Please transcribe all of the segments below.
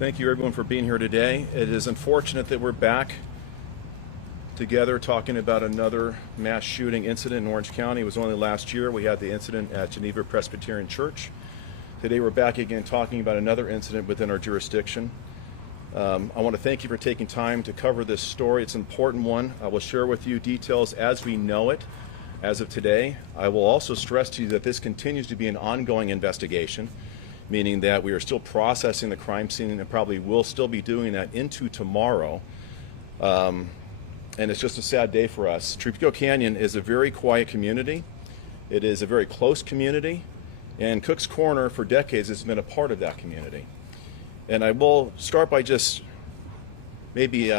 Thank you everyone for being here today. It is unfortunate that we're back together talking about another mass shooting incident in Orange County. It was only last year we had the incident at Geneva Presbyterian Church. Today we're back again talking about another incident within our jurisdiction. I want to thank you for taking time to cover this story. It's an important one. I will share with you details as we know it as of today. I will also stress to you that this continues to be an ongoing investigation, meaning that we are still processing the crime scene and probably will still be doing that into tomorrow. And it's just a sad day for us. Trujillo Canyon is a very quiet community. It is a very close community, and Cook's Corner for decades has been a part of that community. And I will start by just maybe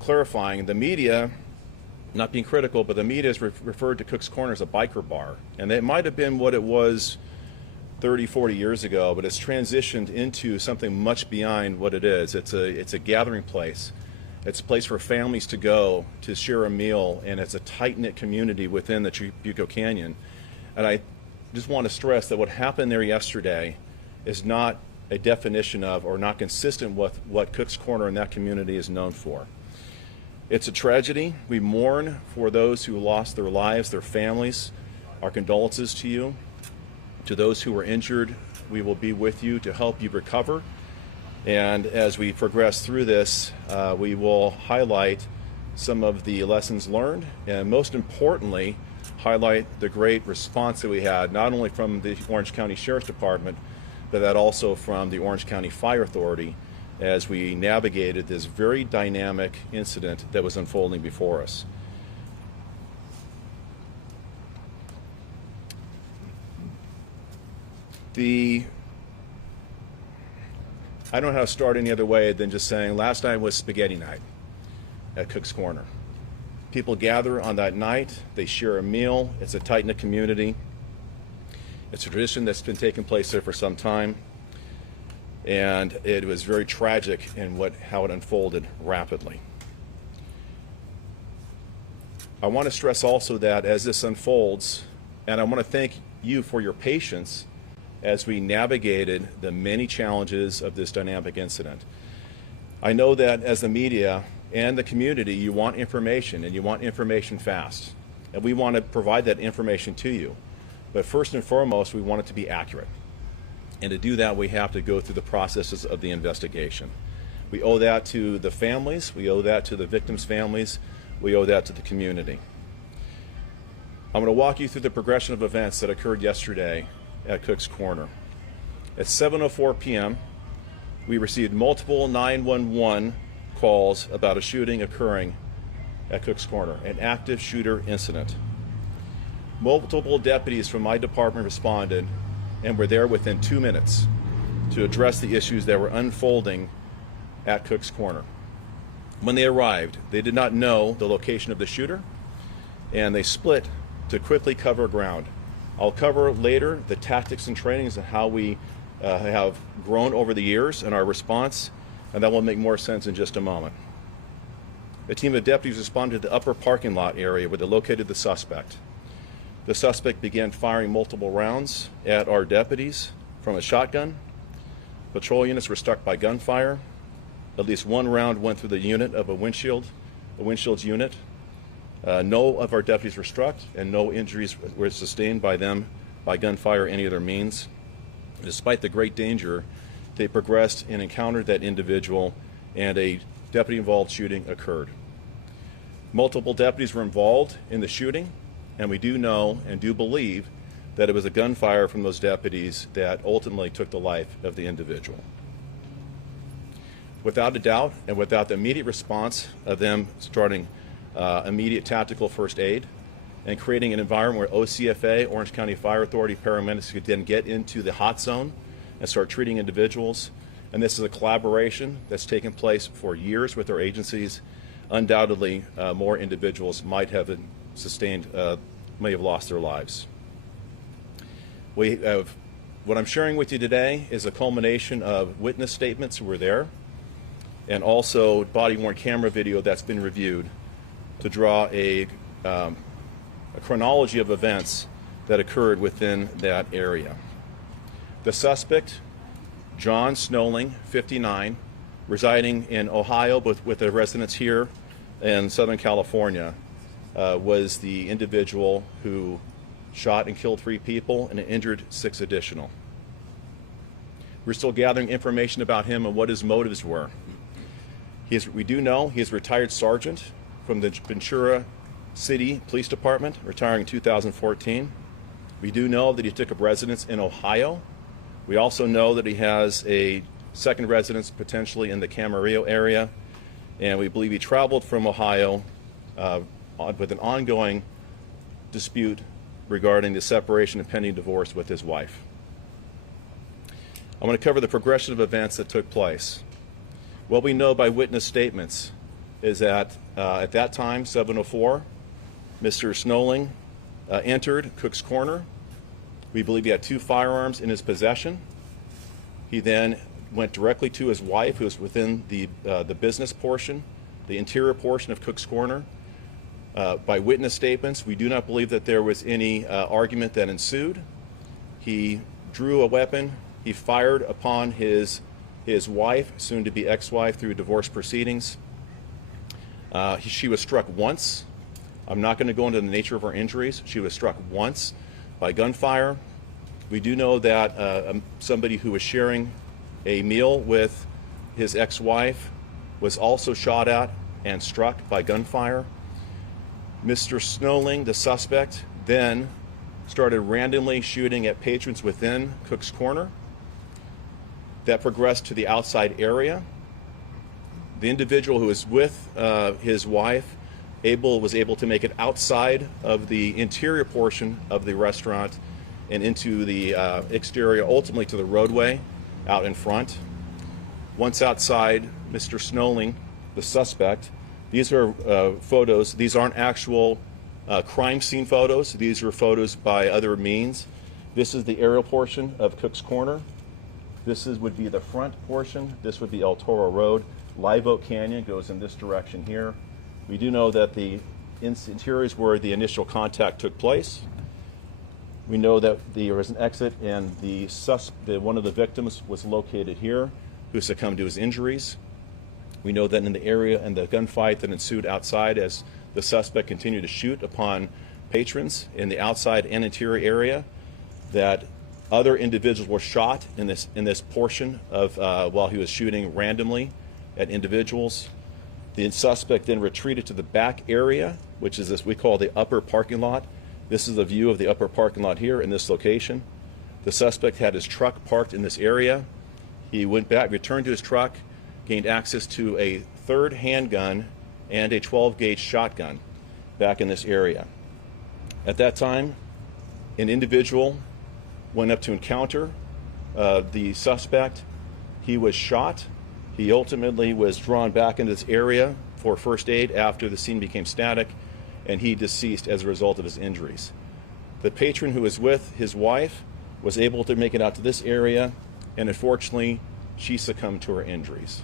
clarifying the media, not being critical, but the media has referred to Cook's Corner as a biker bar. And it might have been what it was 30, 40 years ago, but it's transitioned into something much beyond what it is. It's a gathering place. It's a place for families to go to share a meal, and it's a tight-knit community within the Trujillo Canyon. And I just want to stress that what happened there yesterday is not a definition of or not consistent with what Cook's Corner in that community is known for. It's a tragedy. We mourn for those who lost their lives, their families. Our condolences to you. To those who were injured, we will be with you to help you recover. And as we progress through this, we will highlight some of the lessons learned, and most importantly, highlight the great response that we had, not only from the Orange County Sheriff's Department, but that also from the Orange County Fire Authority as we navigated this very dynamic incident that was unfolding before us. I don't know how to start any other way than just saying last night was spaghetti night at Cook's Corner. People gather on that night, they share a meal, it's a tight-knit community. It's a tradition that's been taking place there for some time, and it was very tragic in how it unfolded rapidly. I want to stress also that as this unfolds, and I want to thank you for your patience as we navigated the many challenges of this dynamic incident. I know that as the media and the community, you want information, and you want information fast. And we want to provide that information to you. But first and foremost, we want it to be accurate. And to do that, we have to go through the processes of the investigation. We owe that to the families, we owe that to the victims' families, we owe that to the community. I'm going to walk you through the progression of events that occurred yesterday at Cook's Corner. At 7:04 p.m., we received multiple 911 calls about a shooting occurring at Cook's Corner, an active shooter incident. Multiple deputies from my department responded and were there within 2 minutes to address the issues that were unfolding at Cook's Corner. When they arrived, they did not know the location of the shooter, and they split to quickly cover ground. I'll cover later the tactics and trainings and how we have grown over the years in our response, and that will make more sense in just a moment. A team of deputies responded to the upper parking lot area where they located the suspect. The suspect began firing multiple rounds at our deputies from a shotgun. Patrol units were struck by gunfire. At least one round went through the unit of a windshield's unit. No of our deputies were struck, and no injuries were sustained by them by gunfire or any other means. Despite the great danger, they progressed and encountered that individual, and a deputy-involved shooting occurred. Multiple deputies were involved in the shooting, and we do know and do believe that it was a gunfire from those deputies that ultimately took the life of the individual. Without a doubt, and without the immediate response of them starting immediate tactical first aid and creating an environment where OCFA, Orange County Fire Authority, paramedics could then get into the hot zone and start treating individuals. And this is a collaboration that's taken place for years with our agencies. Undoubtedly, more individuals might have may have lost their lives. What I'm sharing with you today is a culmination of witness statements who were there, and also body-worn camera video that's been reviewed to draw a chronology of events that occurred within that area. The suspect John Snowling, 59, residing in Ohio with a residence here in Southern California, was the individual who shot and killed 3 people and injured 6 additional. We're still gathering information about him and what his motives were. We do know he is a retired sergeant from the Ventura City Police Department, retiring in 2014. We do know that he took up residence in Ohio. We also know that he has a second residence potentially in the Camarillo area, and we believe he traveled from Ohio with an ongoing dispute regarding the separation and pending divorce with his wife. I want to cover the progression of events that took place. What we know by witness statements is that at that time, 7:04, Mr. Snowling entered Cook's Corner. We believe he had 2 firearms in his possession. He then went directly to his wife, who was within the business portion, the interior portion of Cook's Corner. By witness statements, we do not believe that there was any argument that ensued. He drew a weapon. He fired upon his wife, soon to be ex-wife, through divorce proceedings. She was struck once. I'm not going to go into the nature of her injuries. She was struck once by gunfire. We do know that somebody who was sharing a meal with his ex-wife was also shot at and struck by gunfire. Mr. Snowling, the suspect, then started randomly shooting at patrons within Cook's Corner. That progressed to the outside area. The individual who was with his wife was able to make it outside of the interior portion of the restaurant and into the exterior, ultimately to the roadway out in front. Once outside, Mr. Snowling, the suspect, these are photos. These aren't actual crime scene photos. These are photos by other means. This is the aerial portion of Cook's Corner. This would be the front portion. This would be El Toro Road. Live Oak Canyon goes in this direction here. We do know that the interior is where the initial contact took place. We know that there was an exit, and one of the victims was located here, who succumbed to his injuries. We know that in the area and the gunfight that ensued outside, as the suspect continued to shoot upon patrons in the outside and interior area, that other individuals were shot in this portion of while he was shooting randomly at individuals. The suspect then retreated to the back area, which is this we call the upper parking lot. This is a view of the upper parking lot here in this location. The suspect had his truck parked in this area. He went back, returned to his truck, gained access to a 3rd handgun and a 12-gauge shotgun back in this area. At that time, an individual went up to encounter the suspect. He was shot. He ultimately was drawn back into this area for first aid after the scene became static, and he deceased as a result of his injuries. The patron who was with his wife was able to make it out to this area, and unfortunately, she succumbed to her injuries.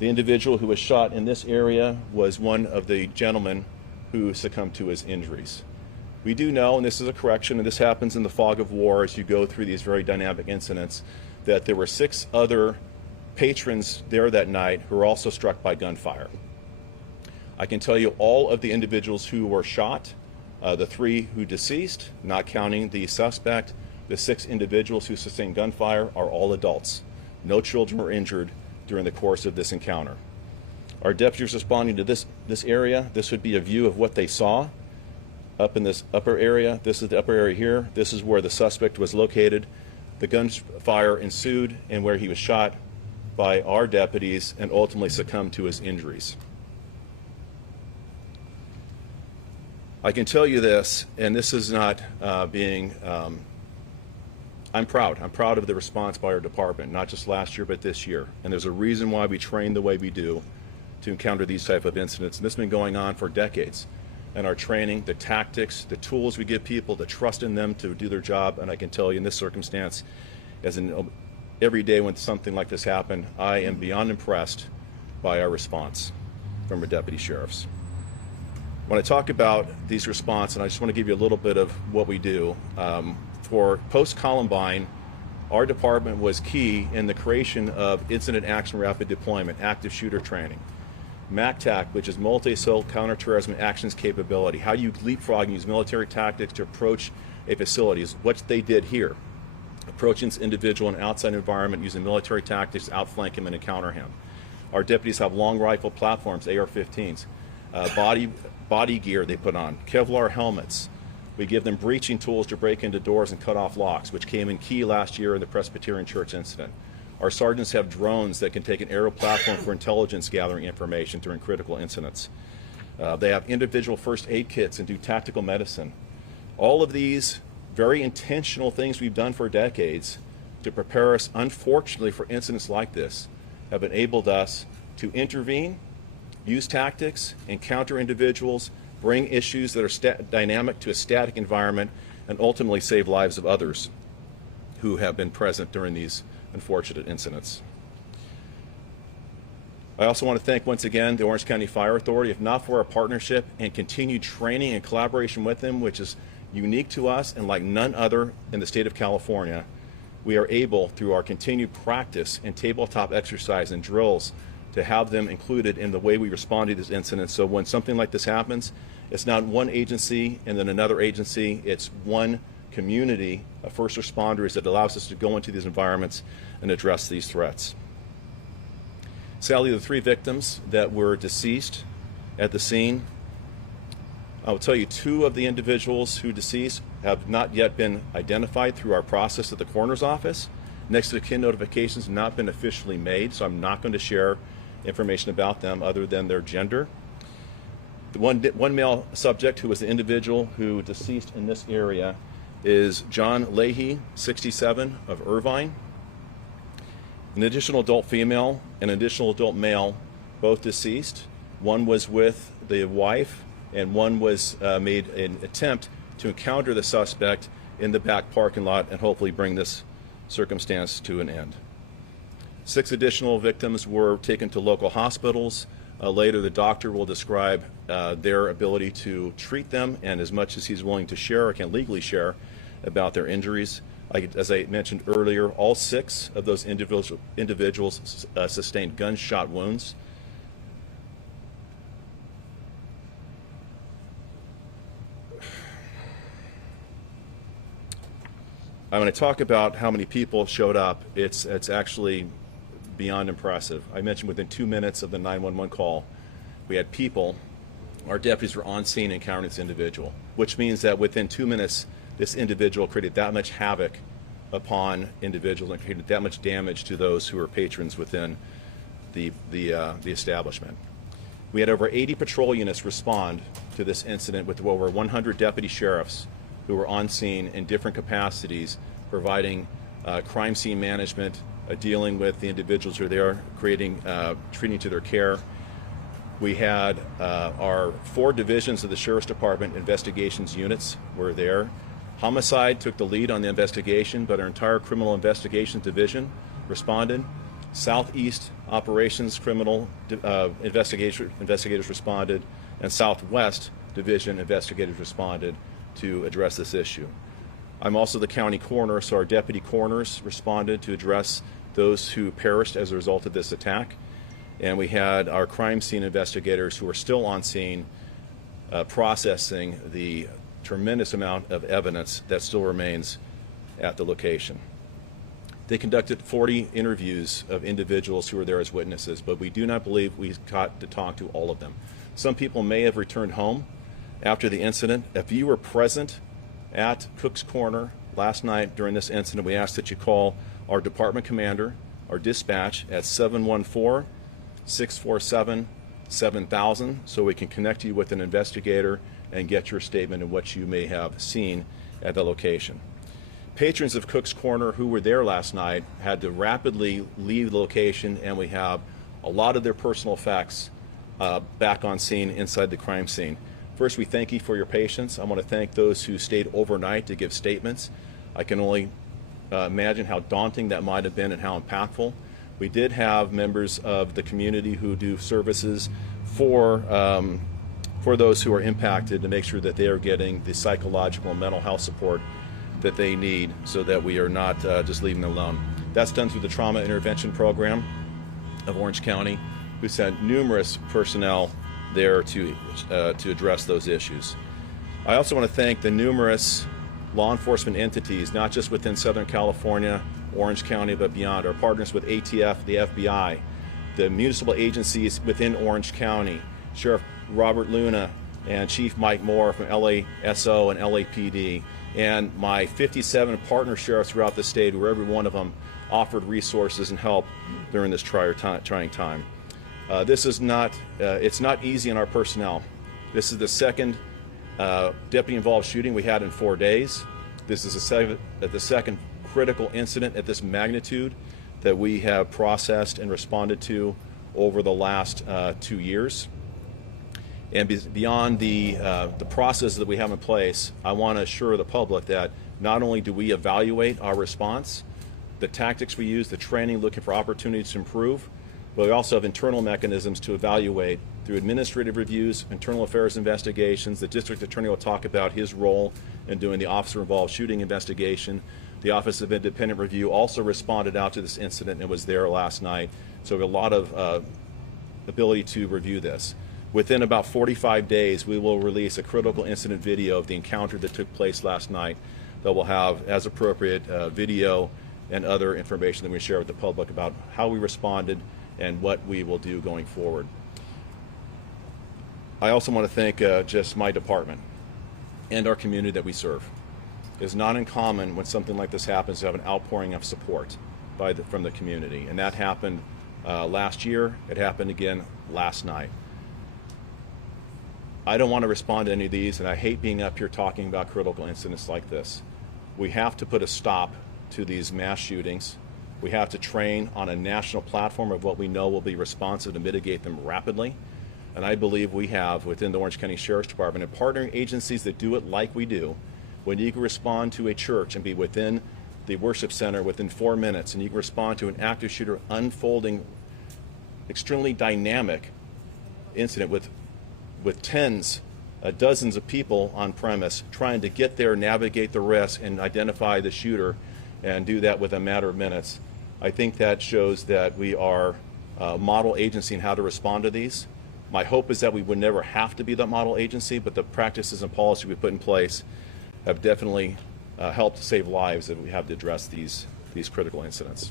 The individual who was shot in this area was one of the gentlemen who succumbed to his injuries. We do know, and this is a correction, and this happens in the fog of war as you go through these very dynamic incidents, that there were 6 other patrons there that night who were also struck by gunfire. I can tell you all of the individuals who were shot, the 3 who deceased, not counting the suspect, the 6 individuals who sustained gunfire are all adults. No children were injured during the course of this encounter. Our deputies responding to this area, this would be a view of what they saw up in this upper area. This is the upper area here. This is where the suspect was located. The gunfire ensued and where he was shot by our deputies and ultimately succumbed to his injuries. I can tell you this, and this is not I'm proud. I'm proud of the response by our department, not just last year, but this year. And there's a reason why we train the way we do to encounter these type of incidents. And this has been going on for decades. And our training, the tactics, the tools we give people, the trust in them to do their job. And I can tell you in this circumstance, as in every day when something like this happened, I am beyond impressed by our response from our deputy sheriffs. When I talk about these response, and I just want to give you a little bit of what we do, for post-Columbine, our department was key in the creation of Incident Action Rapid Deployment, active shooter training. MACTAC, which is Multi-Assault Counterterrorism Actions Capability, how you leapfrog and use military tactics to approach a facility is what they did here. Approaching this individual in an outside environment using military tactics to outflank him and encounter him. Our deputies have long rifle platforms, AR-15s, body gear they put on, Kevlar helmets. We give them breaching tools to break into doors and cut off locks, which came in key last year in the Presbyterian Church incident. Our sergeants have drones that can take an aerial platform for intelligence gathering information during critical incidents. They have individual first aid kits and do tactical medicine. All of these very intentional things we've done for decades to prepare us, unfortunately, for incidents like this have enabled us to intervene, use tactics, encounter individuals, bring issues that are dynamic to a static environment, and ultimately save lives of others who have been present during these unfortunate incidents. I also want to thank once again the Orange County Fire Authority. If not for our partnership and continued training and collaboration with them, which is unique to us and like none other in the state of California, we are able, through our continued practice and tabletop exercise and drills, to have them included in the way we respond to this incident. So when something like this happens, it's not one agency and then another agency, it's one community of first responders that allows us to go into these environments and address these threats. Sadly, the 3 victims that were deceased at the scene, I will tell you 2 of the individuals who deceased have not yet been identified through our process at the coroner's office. Next of kin notifications have not been officially made, so I'm not going to share information about them other than their gender. The one male subject who was the individual who deceased in this area is John Leahy, 67, of Irvine. An additional adult female and an additional adult male, both deceased. One was with the wife, and one was made an attempt to encounter the suspect in the back parking lot and hopefully bring this circumstance to an end. 6 additional victims were taken to local hospitals. Later, the doctor will describe their ability to treat them, and as much as he's willing to share or can legally share about their injuries. As I mentioned earlier, all 6 of those individuals sustained gunshot wounds. I'm going to talk about how many people showed up. It's actually beyond impressive. I mentioned within 2 minutes of the 911 call, we had people, our deputies were on scene encountering this individual, which means that within 2 minutes, this individual created that much havoc upon individuals and created that much damage to those who were patrons within the establishment. We had over 80 patrol units respond to this incident with over 100 deputy sheriffs who were on scene in different capacities, providing crime scene management, dealing with the individuals who are there, treating to their care. We had our 4 divisions of the Sheriff's Department investigations units were there. Homicide took the lead on the investigation, but our entire criminal investigations division responded. Southeast operations criminal investigators responded, and Southwest division investigators responded to address this issue. I'm also the county coroner, so our deputy coroners responded to address those who perished as a result of this attack. And we had our crime scene investigators who are still on scene processing the tremendous amount of evidence that still remains at the location. They conducted 40 interviews of individuals who were there as witnesses, but we do not believe we got to talk to all of them. Some people may have returned home after the incident. If you were present at Cook's Corner last night during this incident, we ask that you call our department commander, our dispatch at 714-647-7000 so we can connect you with an investigator and get your statement of what you may have seen at the location. Patrons of Cook's Corner who were there last night had to rapidly leave the location, and we have a lot of their personal effects back on scene inside the crime scene. First, we thank you for your patience. I want to thank those who stayed overnight to give statements. I can only imagine how daunting that might have been and how impactful. We did have members of the community who do services for those who are impacted to make sure that they are getting the psychological and mental health support that they need so that we are not just leaving them alone. That's done through the Trauma Intervention Program of Orange County, who sent numerous personnel there to address those issues. I also want to thank the numerous law enforcement entities, not just within Southern California, Orange County, but beyond. Our partners with ATF, the FBI, the municipal agencies within Orange County, Sheriff Robert Luna and Chief Mike Moore from LASO and LAPD, and my 57 partner sheriffs throughout the state, where every one of them offered resources and help during this trying time. This is not, it's not easy on our personnel. This is the second deputy-involved shooting we had in 4 days. This is the second critical incident at this magnitude that we have processed and responded to over the last 2 years. And beyond the process that we have in place, I want to assure the public that not only do we evaluate our response, the tactics we use, the training, looking for opportunities to improve, but we also have internal mechanisms to evaluate through administrative reviews, internal affairs investigations. The district attorney will talk about his role in doing the officer-involved shooting investigation. The Office of Independent Review also responded out to this incident and was there last night. So we have a lot of ability to review this. Within about 45 days, we will release a critical incident video of the encounter that took place last night that will have, as appropriate, video and other information that we share with the public about how we responded and what we will do going forward. I also want to thank just my department and our community that we serve. It's not uncommon when something like this happens to have an outpouring of support from the community, and that happened last year. It happened again last night. I don't want to respond to any of these, and I hate being up here talking about critical incidents like this. We have to put a stop to these mass shootings. We have to train on a national platform of what we know will be responsive to mitigate them rapidly. And I believe we have, within the Orange County Sheriff's Department, and partnering agencies that do it like we do, when you can respond to a church and be within the worship center within 4 minutes, and you can respond to an active shooter unfolding extremely dynamic incident with tens, dozens of people on premise trying to get there, navigate the risk, and identify the shooter, and do that with a matter of minutes. I think that shows that we are a model agency in how to respond to these. My hope is that we would never have to be that model agency, but the practices and policy we put in place have definitely helped save lives, and we have to address these critical incidents.